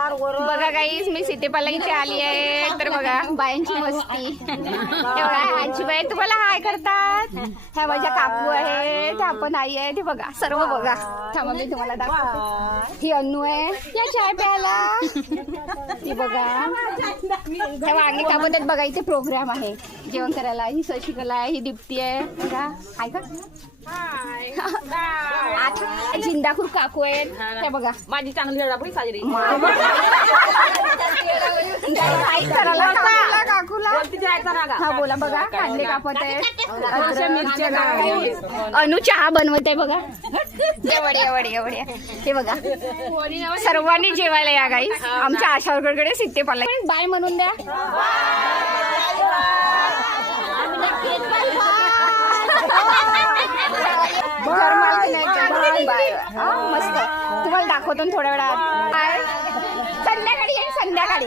बघा गाईस, मी सीतेपाला इथे आली आहे. तर बघा बायांची मस्ती. बघा आजीबाई तुम्हाला हाय करतात. ह्या माझ्या काकू आहे, त्या पण आई आहे. ते बघा सर्व बघा. थांबा मी तुम्हाला दाखवते. ही अन्नू आहे, या चाय प्यायला. ती बघा त्या वांगी कापत बघा. इथे प्रोग्राम आहे जेवण करायला. ही शशिकला आहे, ही दीप्ती आहे. बघा हाय का. जिंदाखूर काकू आहेत त्या बघा. माझी चांगली साजरी काकूला हा बोला. बघा कांदे कापत आहे, अनु चहा बनवत आहे बघा. एवढे एवढे एवढे ते बघा. सर्वांनी जेवायला या गाई. आमच्या आशावरकडे सीतेपाला बाय म्हणून द्या. मस्त तुम्हाला दाखवतो थोड्या वेळात. संध्याकाळी आहे, संध्याकाळी.